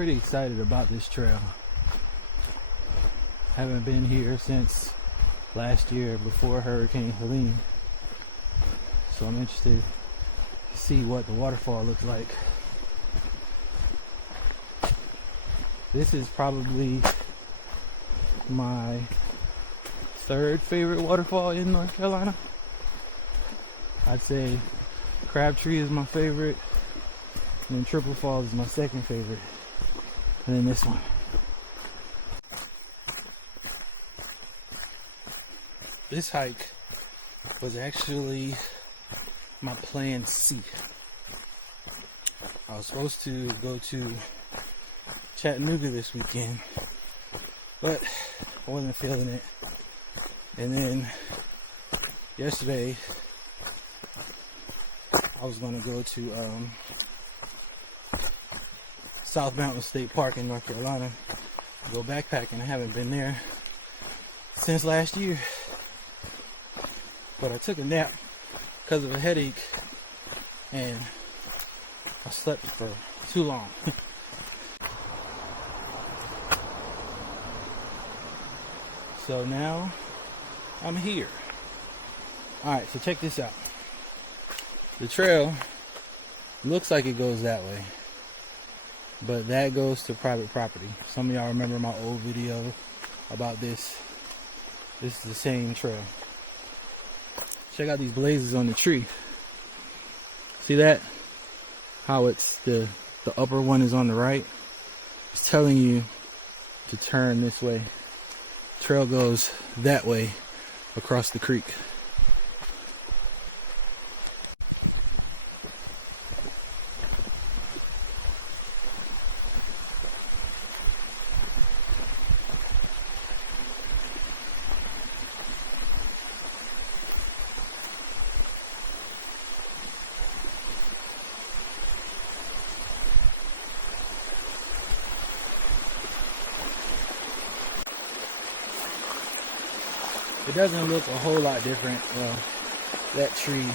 pretty excited about this trail. Haven't been here since last year before Hurricane Helene. So I'm interested to see what the waterfall looks like. This is probably my third favorite waterfall in North Carolina. I'd say Crabtree is my favorite, and then Triple Falls is my second favorite, and then this one. This hike was actually my plan C. I was supposed to go to Chattanooga this weekend, but I wasn't feeling it. And then yesterday I was going to go to South Mountain State Park in North Carolina, go backpacking. I haven't been there since last year, but I took a nap because of a headache and I slept for too long. So now I'm here. Alright, so check this out. The trail looks like it goes that way, but that goes to private property. Some of y'all remember my old video about this. This is the same trail. Check out these blazes on the tree. See that? How it's the upper one is on the right. It's telling you to turn this way. Trail goes that way across the creek. It doesn't look a whole lot different. That tree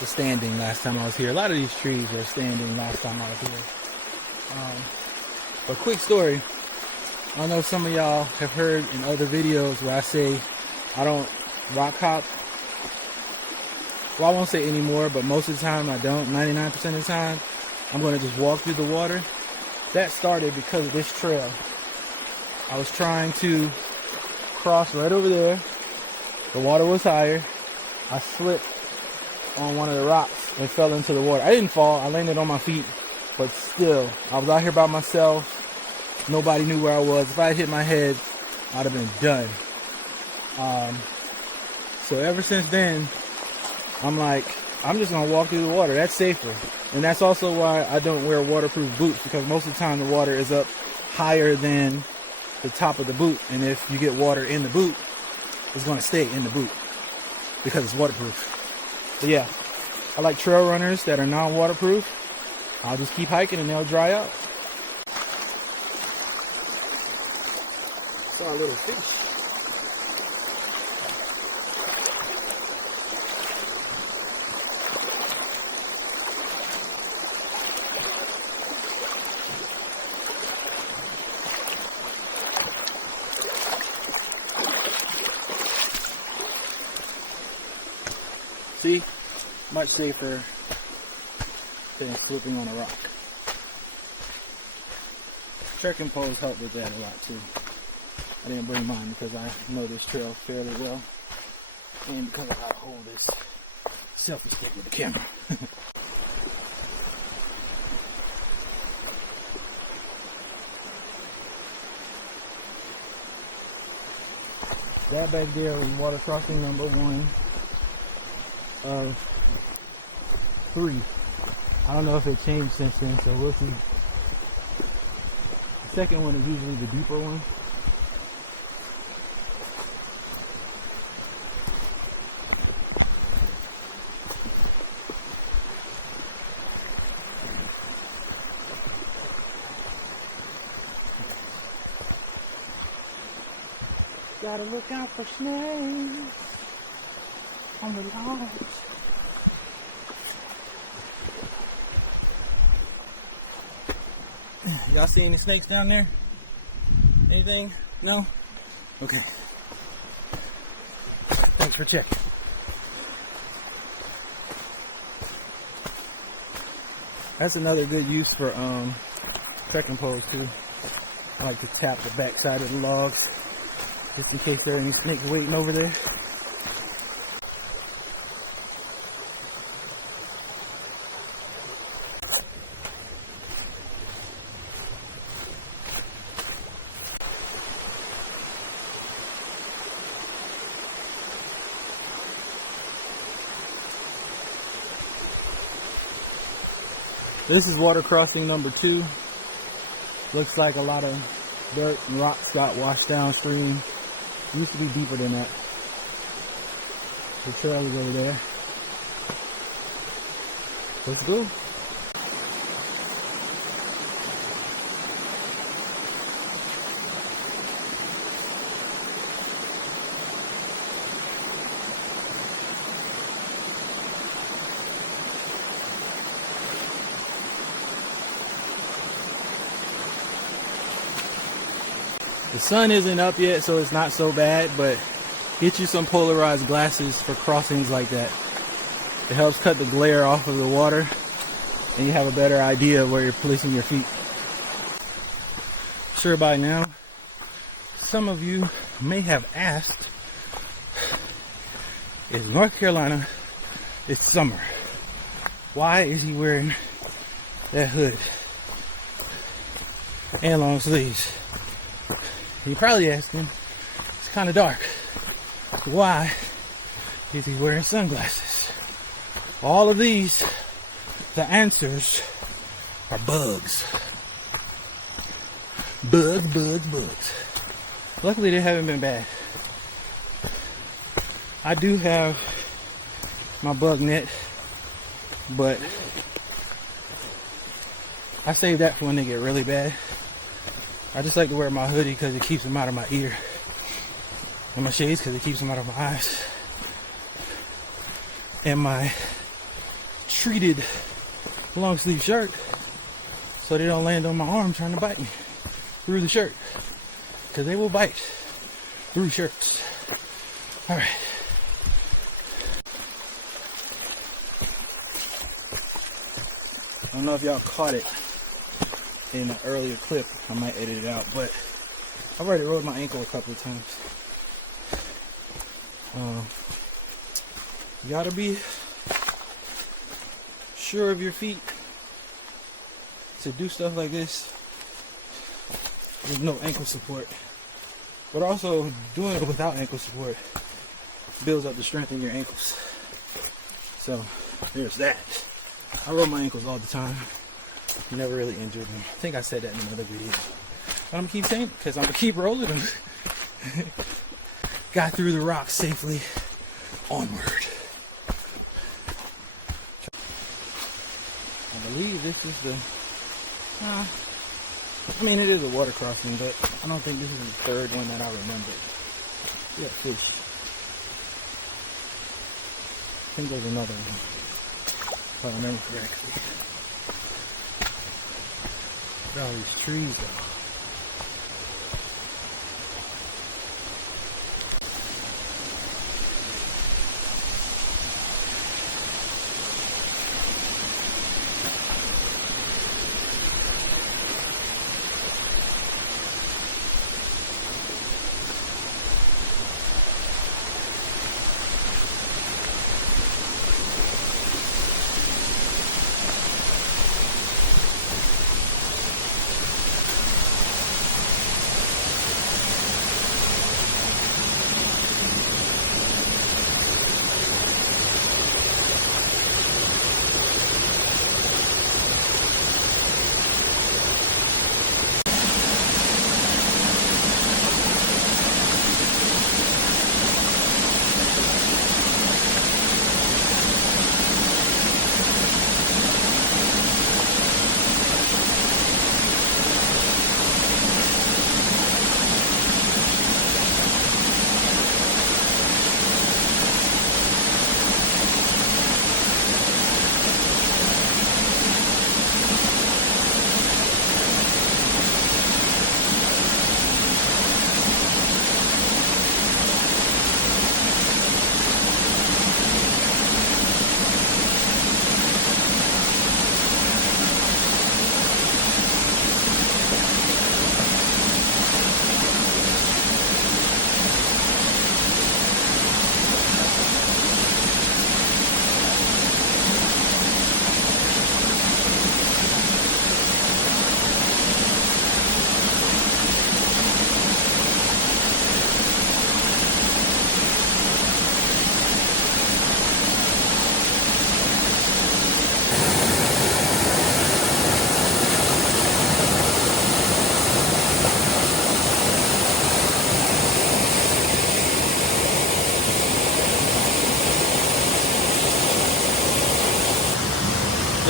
was standing last time I was here. A lot of these trees were standing last time I was here. But quick story. I know some of y'all have heard in other videos where I say I don't rock hop. Well, I won't say anymore, but most of the time I don't. 99% of the time, I'm going to just walk through the water. That started because of this trail. I was trying to cross right over there. The water was higher. I slipped on one of the rocks and fell into the water. I didn't fall. I landed on my feet. But still, I was out here by myself. Nobody knew where I was. If I had hit my head, I'd have been done. So ever since then, I'm like, I'm just going to walk through the water. That's safer. And that's also why I don't wear waterproof boots, because most of the time the water is up higher than the top of the boot. And if you get water in the boot, it's going to stay in the boot because it's waterproof. But yeah, I like trail runners that are non-waterproof. I'll just keep hiking and they'll dry out. Saw a little fish. See? Much safer than slipping on a rock. Trekking poles help with that a lot too. I didn't bring mine because I know this trail fairly well, and because I gotta hold this selfie stick with the camera. That back there was water crossing number 1 of 3. I don't know if it changed since then, so we'll see. The second one is usually the deeper one. Gotta look out for snakes on the logs. Y'all see any snakes down there? Anything? No? Okay. Thanks for checking. That's another good use for trekking poles too. I like to tap the back side of the logs just in case there are any snakes waiting over there. This is water crossing number 2. Looks like a lot of dirt and rocks got washed downstream. Used to be deeper than that. The trail is over there. Let's go. The sun isn't up yet, so it's not so bad, but get you some polarized glasses for crossings like that. It helps cut the glare off of the water, and you have a better idea of where you're placing your feet. Sure, by now, some of you may have asked, it's North Carolina, it's summer. Why is he wearing that hood and long sleeves? You're probably asking, it's kind of dark. Why is he wearing sunglasses? All of these, the answers are bugs. Bugs. Luckily, they haven't been bad. I do have my bug net, but I save that for when they get really bad. I just like to wear my hoodie because it keeps them out of my ear, and my shades because it keeps them out of my eyes, and my treated long sleeve shirt so they don't land on my arm trying to bite me through the shirt, because they will bite through shirts. All right. I don't know if y'all caught it in an earlier clip. I might edit it out, but I've already rolled my ankle a couple of times. You gotta be sure of your feet to do stuff like this with no ankle support, but also doing it without ankle support builds up the strength in your ankles. So there's that. I roll my ankles all the time. Never really injured them. I think I said that in another video. But I'm gonna keep saying it because I'm gonna keep rolling them. Got through the rocks safely. Onward. I believe this is the... I mean, it is a water crossing, but I don't think this is the third one that I remember. We got fish. I think there's another one, if I remember correctly. Look at all these trees though.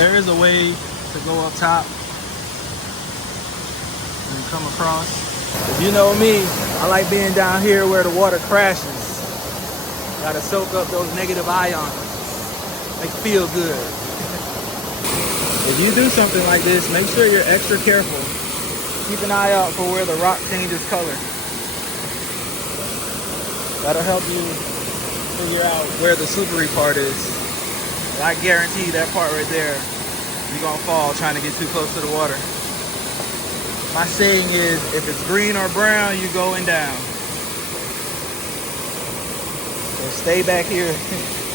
there is a way to go up top and come across. If you know me, I like being down here where the water crashes. Gotta soak up those negative ions. Make you feel good. If you do something like this, make sure you're extra careful. Keep an eye out for where the rock changes color. That'll help you figure out where the slippery part is. I guarantee that part right there, you're gonna fall trying to get too close to the water. My saying is, if it's green or brown, you're going down. So stay back here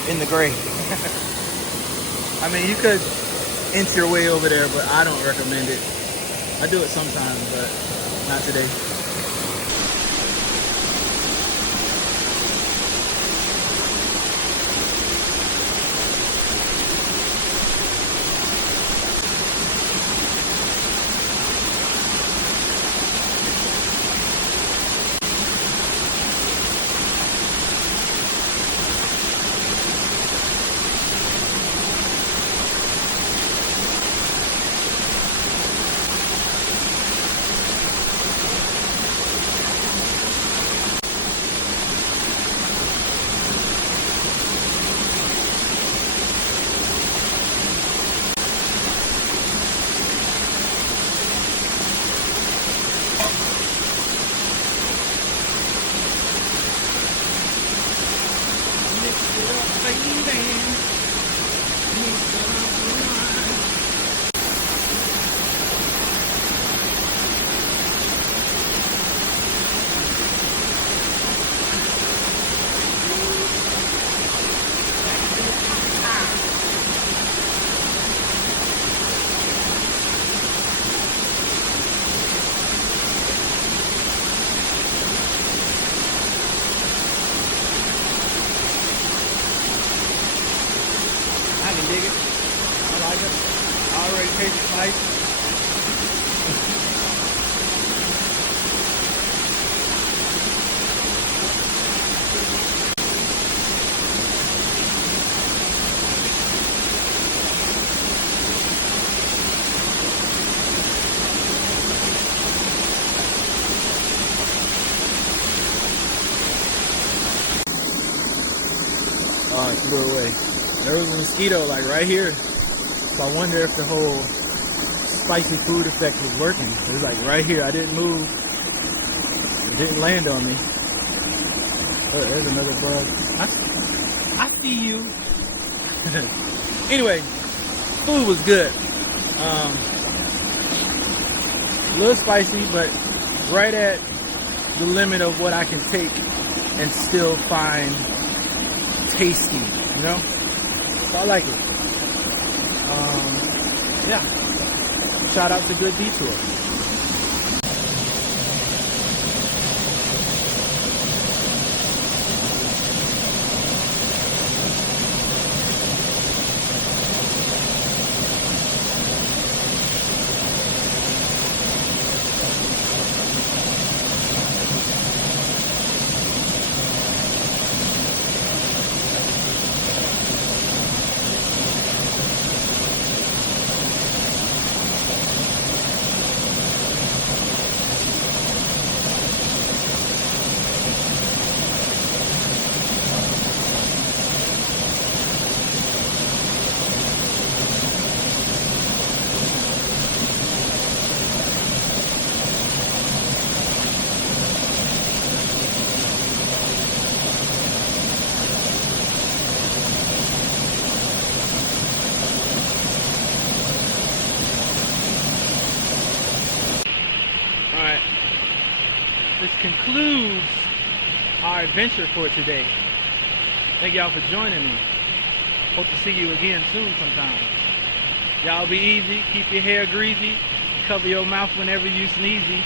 in the gray. I mean, you could inch your way over there, but I don't recommend it. I do it sometimes, but not today. Dig it. I like it. I already tasted spice. Oh, it flew away. There was a mosquito like right here. So I wonder if the whole spicy food effect was working. It was like right here. I didn't move. It didn't land on me. Oh, there's another bug. I see you. Anyway, food was good. A little spicy, but right at the limit of what I can take and still find tasty, you know? So I like it. Yeah. Shout out to Good Detour. This concludes our adventure for today. Thank y'all for joining me. Hope to see you again soon sometime. Y'all be easy, keep your hair greasy, cover your mouth whenever you sneezy.